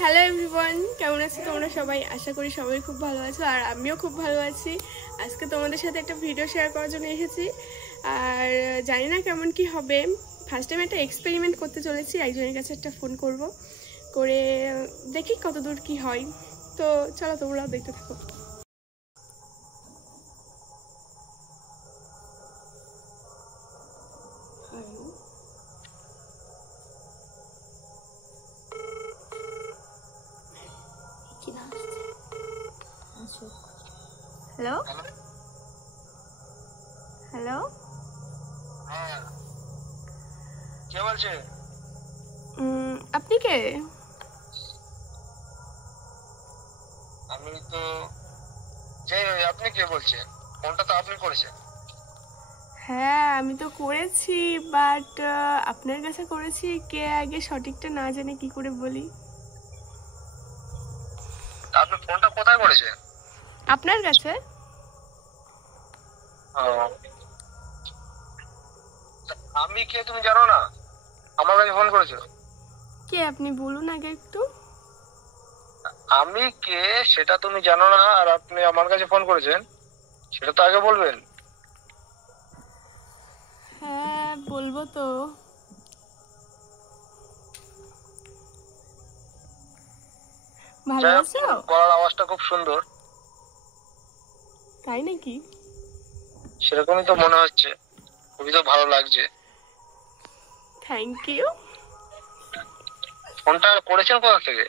Hello everyone, কেমন আছো তোমরা সবাই? আশা করি সবাই খুব ভালো আছো, আর আমিও খুব ভালো আছি। আজকে তোমাদের সাথে একটা ভিডিও শেয়ার করার জন্য এসেছি, আর জানি না কেমন কি হবে। ফার্স্ট টাইম একটা এক্সপেরিমেন্ট করতে চলেছি। একজনের কাছে একটা ফোন করব, করে দেখি কত দূর কি হয়। তো চলো তোমরাও দেখতে থাকো। হ্যালো হ্যালো, হ্যাঁ, কে বলছে? আপনি কে? আমি তো আপনি কে বলছেন? ফোনটা তো আপনি করেছেন। হ্যাঁ, আমি তো করেছি, বাট আপনার কাছে করেছি। কে আগে সঠিকটা না জানে কি করে বলি? আপনি ফোনটা কোথায় করেছেন? আপনার কাছে। ও, আমি কে তুমি জানো না? আমার কাছে ফোন করেছো? কে আপনি বলুন আগে একটু। আমি কে সেটা তুমি জানো না, আর আপনি আমার কাছে ফোন করেছেন সেটা তো আগে বলবেন। হ্যাঁ, বলবো তো। ভালো যাই হোক, আছো? তোমার গলার আওয়াজটা খুব সুন্দর। তাই নাকি? সেরকমই তো মনে হচ্ছে, খুবই তো ভালো লাগছে। Thank you. ফোনটা করেছেন কোথা থেকে?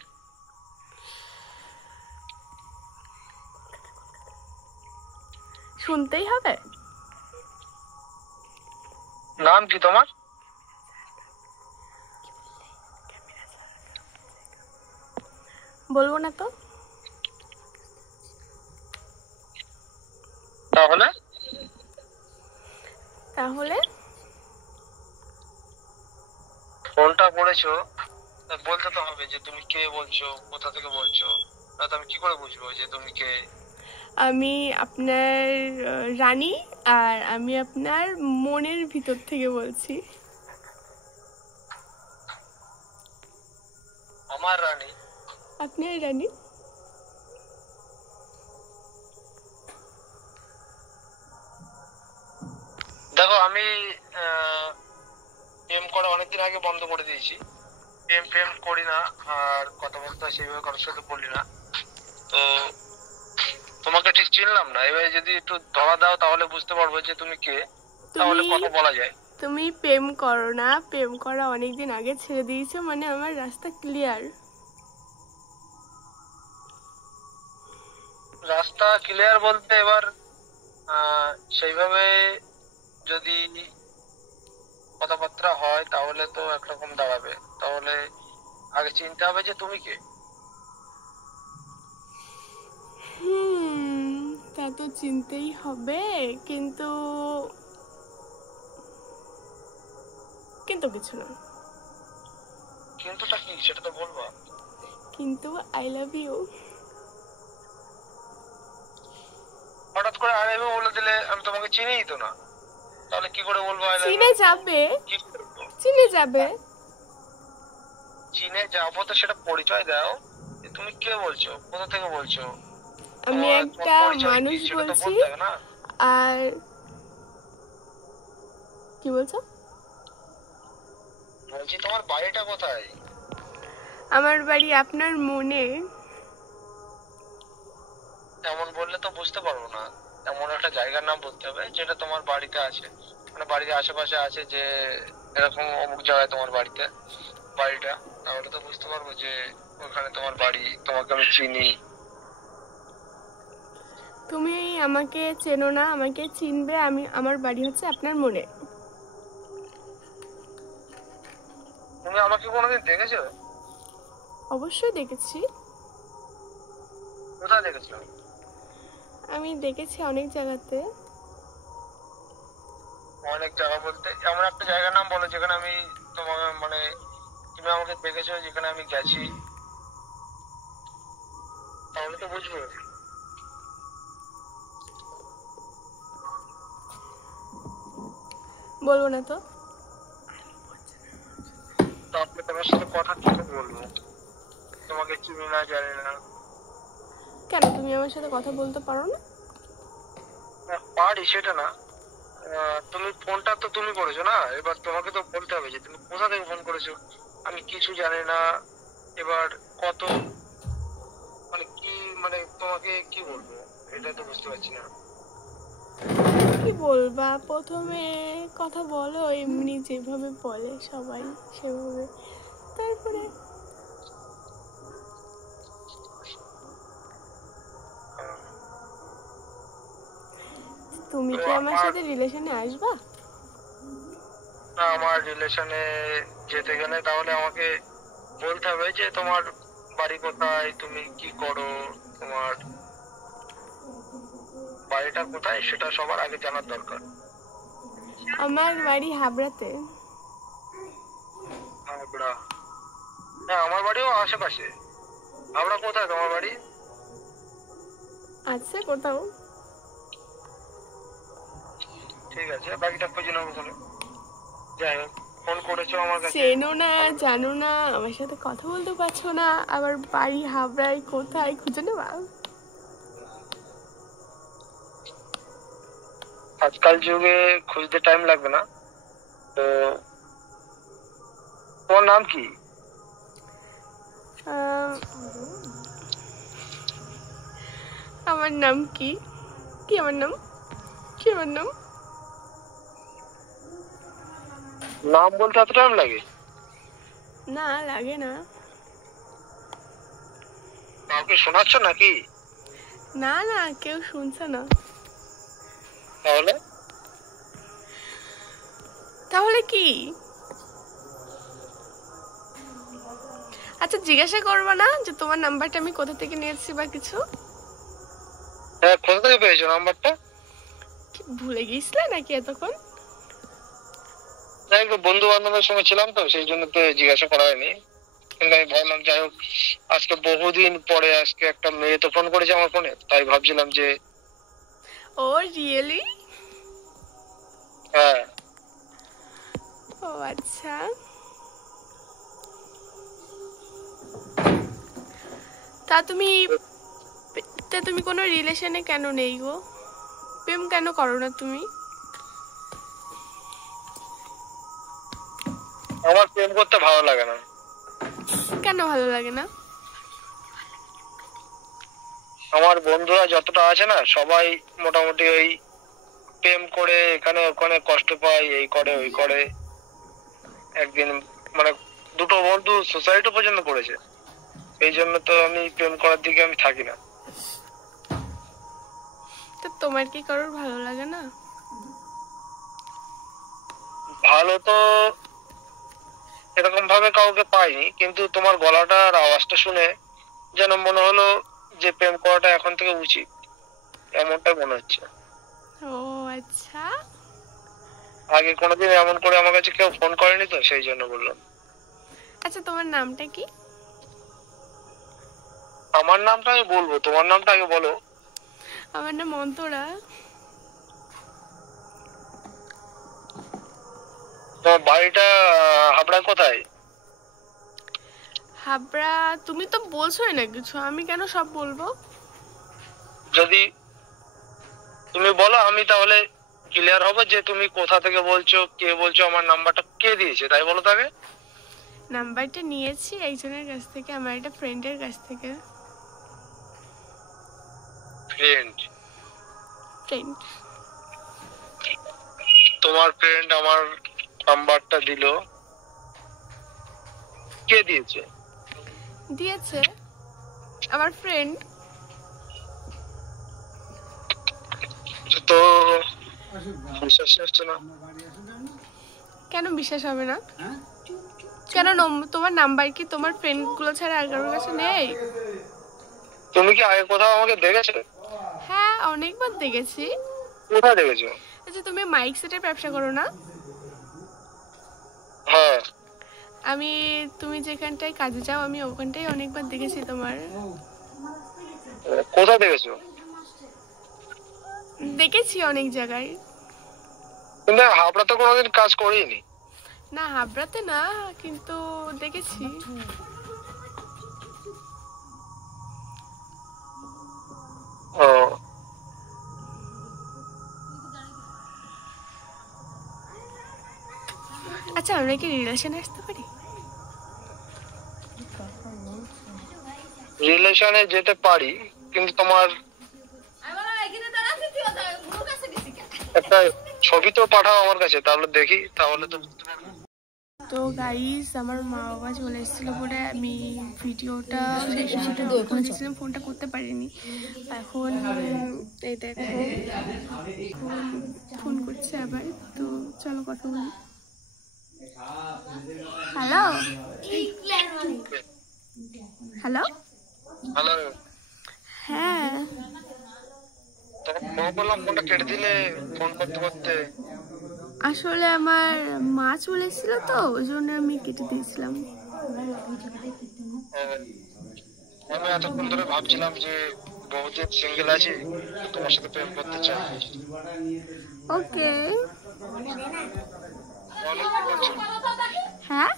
শুনতেই হবে? নাম কি তোমার? বলবো না তো। তাহলে তাহলে ফোনটা করেছো, বলতে তো হবে যে তুমি কে বলছো, কোথা থেকে বলছো। না তো আমি কি করে বুঝবো যে তুমি কে? আমি আপনার রানী, আর আমি আপনার মনের ভিতর থেকে বলছি। আমার রানী? আপনি আর রানী? দেখো, আমি প্রেম করা অনেকদিন আগে বন্ধ করে দিয়েছি। প্রেম প্রেম করি না, আর কথাবার্তা সেইভাবে কারোর সাথে বলি না। তো তোমাকে ঠিক চিনলাম না, এবারে যদি একটু ধরা দাও তাহলে বুঝতে পারবো যে তুমি কে, তাহলে তুমি কথা বলা যায়। তুমি প্রেম করো না, প্রেম করা অনেকদিন আগে ছেড়ে দিয়েছো, মানে আমার রাস্তা ক্লিয়ার। রাস্তা ক্লিয়ার বলতে এবার সেইভাবে যদি কথাবার্তা হয় তাহলে তো একরকম দাঁড়াবে। তাহলে আগে চিনতে হবে যে তুমি কে। তা তো চিনতেই হবে, কিন্তু কিন্তু কিছু না। কিন্তুটা কি সেটা তো বলবো। কিন্তু আই লাভ ইউ। হঠাৎ করে আই লাভ ইউ বলে দিলে আমি তোমাকে চিনিই তো না, তাহলে কি করে বলবো আই লাভ ইউ? চিনে যাবে, কি করবো? চিনে যাবে। চিনে যাবো তো সেটা পরিচয় দাও, যে তুমি কে বলছো, কোথা থেকে বলছো। আমি তোমার একটা পরিচয় কি মানুষ সেটা তো বলছি। বলতে হবে না? আর কি বলছো? বলছি তোমার বাড়িটা কোথায়? আমার বাড়ি আপনার মনে। এমন বললে তো বুঝতে পারবো না। এমন একটা জায়গার নাম বলতে হবে যেটা তোমার বাড়িতে আছে, মানে বাড়ির আশেপাশে আছে, যে এরকম অমুক জায়গায় তোমার বাড়িটা। তাহলে তো বুঝতে পারবো যে ওখানে তোমার বাড়ি, তোমাকে আমি চিনি। তুমি আমাকে চেনো না, আমাকে চিনবে। আমার বাড়ি হচ্ছে আপনার মনে। তুমি আমাকে কোনোদিন দেখেছো? অবশ্যই দেখেছি। কোথায় দেখেছো? আমি দেখেছি অনেক জায়গাতে। অনেক জায়গা বলতে এমন একটা জায়গার নাম বলো যেখানে আমি তোমার মানে তুমি আমাকে দেখেছো, যেখানে আমি গেছি, তাহলে তো বুঝবো। বলবো না তো। তারপরে তোমার সাথে কথা কি করে বলবো? তোমাকে তোমাকে চিনি না, জানি না। কেন তুমি আমার সাথে কথা বলতে পারো না? না, পারি সেটা না। তুমি ফোনটা তো তুমি করেছো না, এবার তোমাকে তো বলতে হবে যে তুমি কোথা থেকে ফোন করেছো। আমি কিছু জানি না। এবার কত মানে কি, মানে তোমাকে কি বলবো, এটা তো বুঝতে পারছি না। কি বলবা, প্রথমে কথা বলো এমনি যেভাবে বলে সবাই সেভাবে, তারপরে তুমি তো কি আমার সাথে রিলেশনে আসবা? না, আমার রিলেশনে যেতে গেলে তাহলে আমাকে বলতে হবে যে তোমার বাড়ি কোথায়, তুমি কি করো, তোমার বাড়িটা কোথায় সেটা সবার আগে জানার দরকার। আমার বাড়ি হাবড়াতে। হাবড়া? হ্যাঁ, আমার বাড়িও আশেপাশে। হাবড়া কোথায় তোমার বাড়ি? আছে কোথাও। ঠিক আছে, বাকিটা খুঁজে নেবো কোনো। যাই হোক, ফোন করেছো আমার কাছে। চেনো না, জানো না, আমার সাথে কথা বলতে পারছো না, আবার বাড়ি হাবড়ায় কোথায় খুঁজে নেবা? আজকাল যুগে খুঁজতে টাইম লাগবে না। তো তোমার নাম কি? আহ, আমার নাম কি? কি আমার নাম? কি আমার নাম? নাম বলতে এত টাইম লাগে? না লাগে না। কাউকে শোনাচ্ছ নাকি? না না, কেউ শুনছে না। তাহলে তাহলে কি? আচ্ছা, জিজ্ঞাসা করবা না যে তোমার নাম্বারটা আমি কোথা থেকে নিয়েছি বা কিছু? হ্যাঁ, কোথা থেকে পেয়েছো নাম্বারটা? কি ভুলে গিয়েছিলে নাকি এতক্ষণ? যাই হোক, বন্ধু বান্ধবের সঙ্গে ছিলাম তো সেই জন্য তো জিজ্ঞাসা করা হয়নি। কিন্তু আমি ভাবলাম, যাই হোক, আজকে বহুদিন পরে আজকে একটা মেয়ে তো ফোন করেছে আমার ফোনে, তাই ভাবছিলাম যে ও রিয়েলি? হ্যাঁ। ও আচ্ছা। তা তুমি কোনো রিলেশনে কেন নেই গো? প্রেম কেন করো না তুমি? আমার প্রেম করতে ভালো লাগে না। কেন ভালো লাগে না? আমার বন্ধুরা যতটা আছে না, সবাই মোটামুটি ওই প্রেম করে এখানে ওখানে কষ্ট পায়, এই করে ওই করে। একদিন মানে দুটো বন্ধু সুসাইডও পর্যন্ত করেছে। এই জন্য তো আমি প্রেম করার দিকে আমি থাকি না। তো তোমার কি কারোর ভালো লাগে না? ভালো তো এরকম ভাবে কাউকে পাইনি, কিন্তু তোমার গলাটার আওয়াজটা শুনে যেন মনে হলো যে প্রেম করাটা এখন থেকে উচিত, এমনটাই মনে হচ্ছে। ও আচ্ছা। আগে কোনোদিন এমন করে আমার কাছে কেউ ফোন করেনি তো সেই জন্য বললাম। আচ্ছা, তোমার নামটা কি? আমার নামটা আমি বলবো, তোমার নামটা আগে বলো। আমার নাম অন্তরা। তোমার বাড়িটা হাবড়ার কোথায়? হাবড়া? তুমি তো বলছোই না কিছু, আমি কেন সব বলবো? যদি তুমি বলো আমি তাহলে ক্লিয়ার হবে যে তুমি কোথা থেকে বলছো, কে বলছো, আমার নাম্বারটা কে দিয়েছে, তাই বলো তাকে। নাম্বারটা নিয়েছি একজনের কাছ থেকে, আমার একটা ফ্রেন্ডের কাছ থেকে। ফ্রেন্ড? ফ্রেন্ড? তোমার ফ্রেন্ড আমার নাম্বারটা দিল, কে দিয়েছে? দিয়েছে আমার ফ্রেন্ড। তো বিশ্বাস হচ্ছে না। কেন বিশ্বাস হবে না? কেন তোমার নাম্বার কি তোমার ফ্রেন্ড গুলো ছাড়া আর কারোর কাছে নেই? তুমি কি আগে কোথাও আমাকে দেখেছো? হ্যাঁ, অনেকবার দেখেছি। কোথায় দেখেছো? আচ্ছা, তুমি মাইক সেটের ব্যবসা করো না? হ্যাঁ। আমি তুমি যেখানটায় কাজে যাও আমি ওখানটায় অনেকবার দেখেছি তোমার। কোথায় দেখেছো? দেখেছি অনেক জায়গায়। কিন্তু হাবড়া তো কোনোদিন কাজ করিনি। না, হাবড়াতে না, কিন্তু দেখেছি। আচ্ছা আমরা কি রিলেশনে আসতে পারি? রিলেশনে যেতে পারি, কিন্তু তোমার একটা ছবি তো পাঠাও আমার কাছে, তাহলে দেখি, তাহলে তো বুঝতে পারবো। তো গাইস আমার মা বাবা চলে এসেছিলো বলে আমি ভিডিওটা করেছিলাম, ফোনটা করতে পারিনি। এখন এই দেখো ফোন করছে আবার, তো চলো কথা বলি। হ্যালো হ্যালো হ্যালো, হ্যাঁ তখন ফোন করলাম, ফোনটা কেটে দিলে ফোন করতে করতে। আসলে আমার মা চলে এসেছিল তো ওই জন্য আমি কেটে দিয়েছিলাম। আমি এতক্ষণ ধরে ভাবছিলাম যে বহুদিন সিঙ্গেল আছি, তোমার সাথে প্রেম করতে চাই। ওকে তাহলে কি বলছো? হ্যাঁ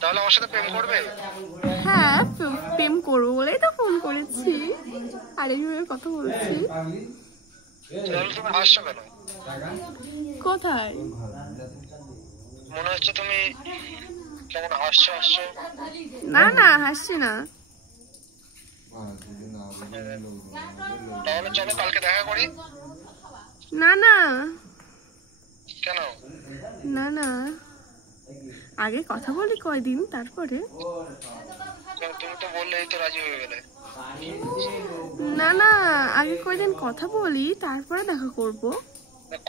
তাহলে আমার সাথে প্রেম করবে? হ্যাঁ প্রেম করবো বলেই তো ফোন করেছি আর এইভাবে কথা বলছি। তাহলে তুমি হাসছো কেন? কোথায়? মনে হচ্ছে তুমি কেমন হাসছো হাসছো। না না হাসছি না। তাহলে চলো কালকে দেখা করি। না না কেন? না না আগে কথা বলি কয়দিন তারপরে। তুমি তো বললে এই তো রাজি হয়ে গেলে। না না আগে কয়দিন কথা বলি তারপরে দেখা করব।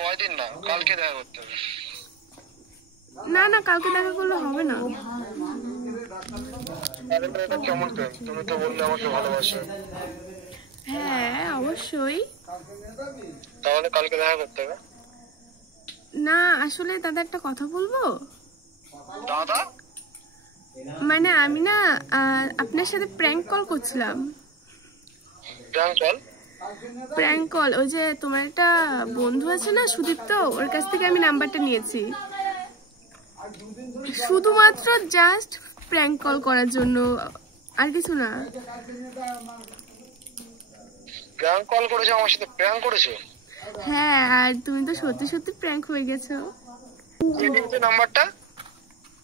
কয়দিন না, কালকে দেখা করতে হবে। না না কালকে দেখা করলে হবে না। এটা কেমন প্রেম? তুমি তো বললে আমাকে ভালোবাসো। হ্যাঁ অবশ্যই। তাহলে কালকে দেখা করতে হবে। না আসলে দাদা একটা কথা বলবো। দাদা? মানে আমি না আপনার সাথে প্র্যাঙ্ক কল করছিলাম। Prank call? প্র্যাঙ্ক কল, ওই যে তোমার একটা বন্ধু আছে না সুদীপ্ত, ওর কাছ থেকে আমি নাম্বারটা নিয়েছি শুধুমাত্র জাস্ট প্র্যাঙ্ক কল করার জন্য, আর কিছু না। প্র্যাঙ্ক কল করেছো আমার সাথে? প্র্যাঙ্ক করেছো? হ্যাঁ আর তুমি তো সত্যি সত্যি প্র্যাঙ্ক হয়ে গেছো। নাম্বারটা?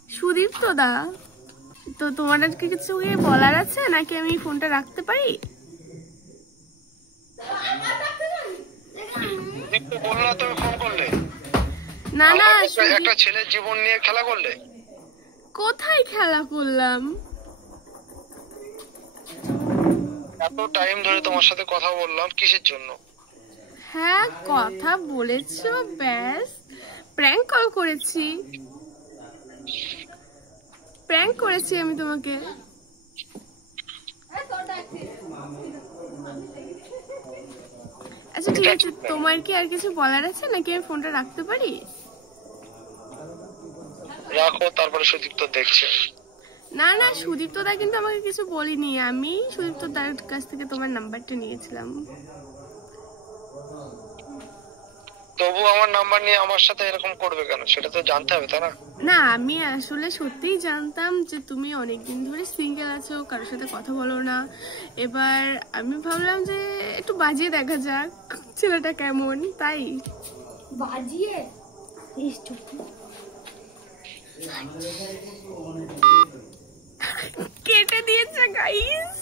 সুদীপ্ত দা, তো তোমার কি কিছু বলার আছে নাকি আমি ফোনটা রাখতে পারি? বললো তুমি ফোন করলে? না না একটা ছেলের জীবন নিয়ে খেলা করলে। কোথায় খেলা করলাম? এত টাইম ধরে তোমার সাথে কথা বললাম কিসের জন্য? হ্যাঁ কথা বলেছো ব্যাস, প্র্যাঙ্ক কল করেছি, প্র্যাঙ্ক করেছি আমি তোমাকে। আচ্ছা ঠিক আছে, তোমার কি আর কিছু বলার আছে নাকি আমি ফোনটা রাখতে পারি? রাখো, তারপরে সুদীপ্ত দেখছে। না না সুদীপ্তদা কিন্তু আমাকে কিছু বলিনি, আমি সুদীপ্তদার কাছ থেকে তোমার নাম্বারটা নিয়েছিলাম। তবু আমার নাম্বার নিয়ে আমার সাথে এরকম করবে কেন সেটা তো জানতে হবে, তাই না? না আমি আসলে সত্যিই জানতাম যে তুমি অনেকদিন ধরে সিঙ্গেল আছো, কারোর সাথে কথা বলো না। এবার আমি ভাবলাম যে একটু বাজিয়ে দেখা যাক ছেলেটা কেমন, তাই বাজিয়ে কেটে দিয়েছে গাইস।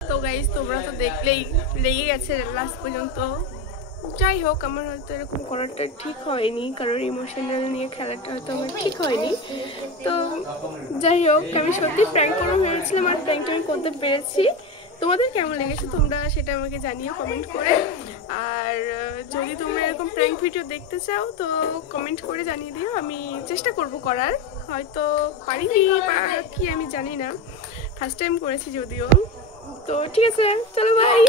তো গাইস তোমরা তো দেখলেই লেগে গেছে লাস্ট পর্যন্ত। যাই হোক আমার হয়তো এরকম করাটা ঠিক হয়নি, কারণ ইমোশনাল নিয়ে খেলাটা হয়তো আমার ঠিক হয়নি। তো যাই হোক আমি সত্যি প্র্যাঙ্ক করে ভেবেছিলাম আর প্র্যাঙ্কটা আমি করতে পেরেছি। তোমাদের কেমন লেগেছে তোমরা সেটা আমাকে জানিও কমেন্ট করে। আর যদি তোমরা এরকম প্র্যাঙ্ক ভিডিও দেখতে চাও তো কমেন্ট করে জানিয়ে দিও, আমি চেষ্টা করব করার। হয়তো পারিনি বা কি আমি জানি না, ফার্স্ট টাইম করেছি যদিও। তো ঠিক আছে চলো বাই।